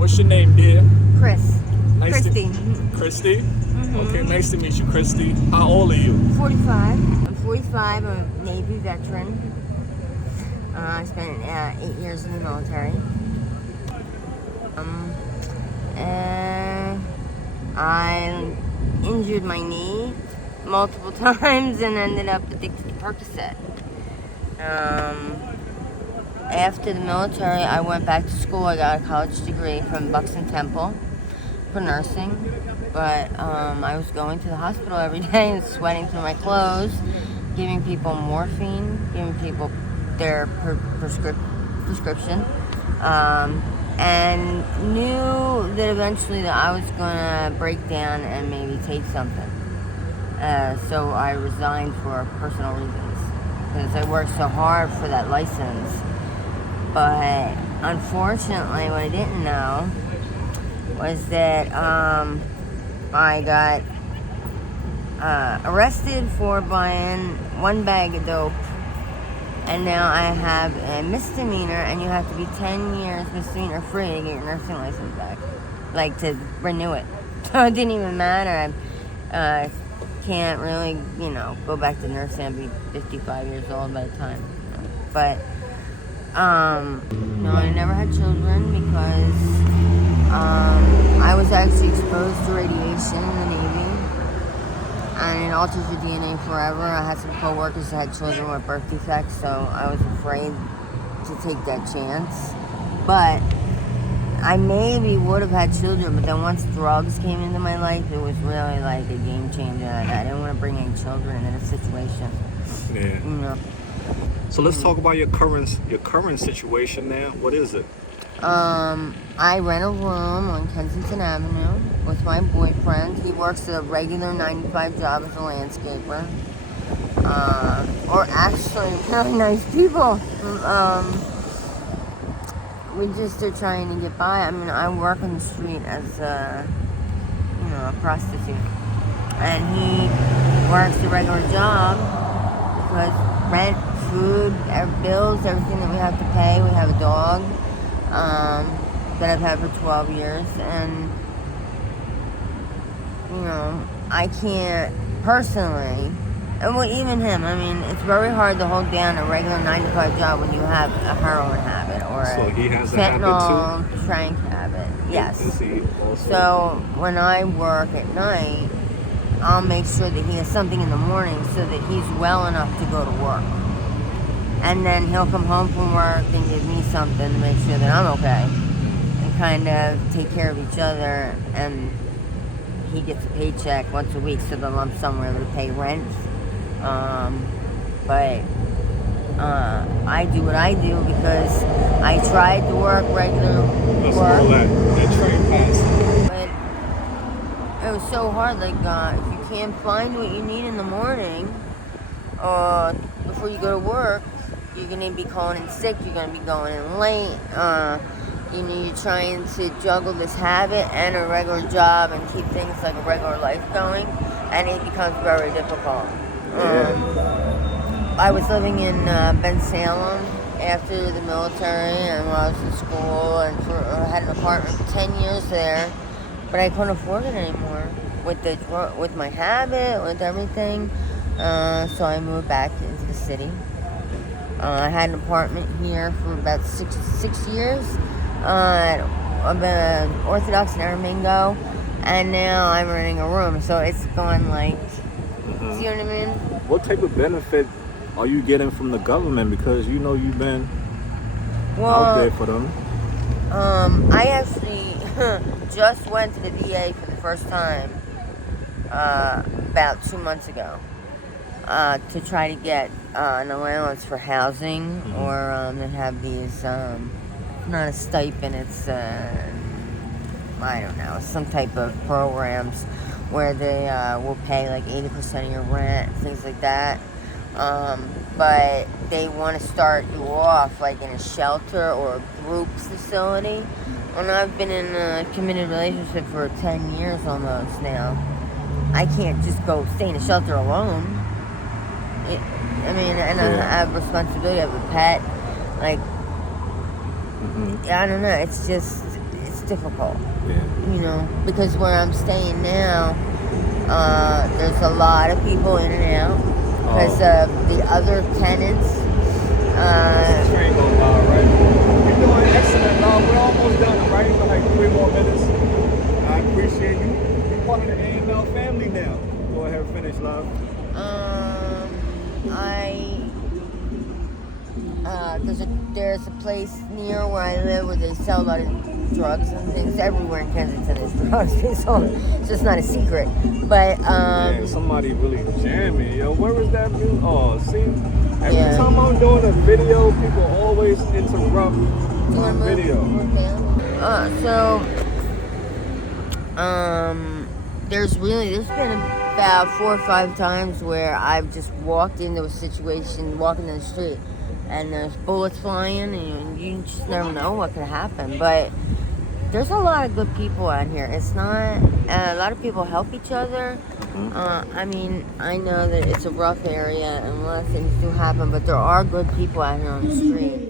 What's your name, dear? Chris. Nice Christy. To, Christy? Okay, nice to meet you, Christy. How old are you? 45. I'm 45. I'm a Navy veteran. I spent 8 years in the military. I injured my knee multiple times and ended up addicted to Percocet. After the military, I went back to school. I got a college degree from Buxton Temple for nursing. But I was going to the hospital every day and sweating through my clothes, giving people morphine, giving people their prescription, and knew that eventually that I was going to break down and maybe take something. So I resigned for personal reasons because I worked so hard for that license. But unfortunately, what I didn't know was that I got arrested for buying 1 bag of dope, and now I have a misdemeanor, and you have to be 10 years misdemeanor free to get your nursing license back, like to renew it. So it didn't even matter. I can't really, go back to nursing. I'll be 55 years old by the time. But no, I never had children because I was actually exposed to radiation in the Navy, and it alters your DNA forever. I had some coworkers that had children with birth defects, so I was afraid to take that chance. But I maybe would have had children, but then once drugs came into my life, it was really like a game changer. I didn't want to bring any children into the situation. Yeah. So let's talk about your current situation now. What is it? I rent a room on Kensington Avenue with my boyfriend. He works a regular 9-to-5 job as a landscaper. Or actually, really nice people. We just are trying to get by. I mean, I work on the street as a prostitute. And he works a regular job because rent, food, bills, everything that we have to pay. We have a dog that I've had for 12 years, and I can't personally, and well, even him, I mean, it's very hard to hold down a regular 9-to-5 job when you have a heroin habit or So he has a fentanyl habit too? trank habit. Yes. Is he also? So when I work at night, I'll make sure that he has something in the morning so that he's well enough to go to work. And then he'll come home from work and give me something to make sure that I'm okay. And kind of take care of each other. And he gets a paycheck once a week, so the lump sum we're able to pay rent. But I do what I do because I tried to work regular work. That train passed. But it was so hard. Like, if you can't find what you need in the morning before you go to work, you're going to be calling in sick, you're going to be going in late, you're trying to juggle this habit and a regular job and keep things like a regular life going, and it becomes very difficult. I was living in Bensalem after the military and when I was in school, and I had an apartment for 10 years there, but I couldn't afford it anymore with my habit, with everything, so I moved back into the city. I had an apartment here for about six years. I've been Orthodox in Aramingo, and now I'm renting a room. So it's gone like, see what I mean? What type of benefit are you getting from the government? Because you've been out there for them. I actually just went to the VA for the first time about 2 months ago. To try to get an allowance for housing, or they have these, not a stipend, it's, I don't know, some type of programs where they will pay like 80% of your rent, things like that. But they want to start you off like in a shelter or a group facility. And I've been in a committed relationship for 10 years almost now. I can't just go stay in a shelter alone. And I have responsibility. I have a pet. Like, I don't know. It's difficult. Yeah. You know, because where I'm staying now, there's a lot of people in and out because the other tenants. This train going by, right? You're doing excellent, love. We're almost done, right? For like 3 more minutes. I appreciate you. You're part of the AML family now. Go ahead and finish, love. There's a place near where I live where they sell a lot of drugs and things. Everywhere in Kensington there's drugs being sold. It's just not a secret. But Man, somebody really jammed me, yo. Where was that view? Oh, see? Every Yeah. time I'm doing a video, people always interrupt you my want to video. move down? There's been about 4 or 5 times where I've just walked into a situation, walking in the street, and there's bullets flying, and you just never know what could happen. But there's a lot of good people out here. It's not, a lot of people help each other. I mean, I know that it's a rough area and a lot of things do happen, but there are good people out here on the street.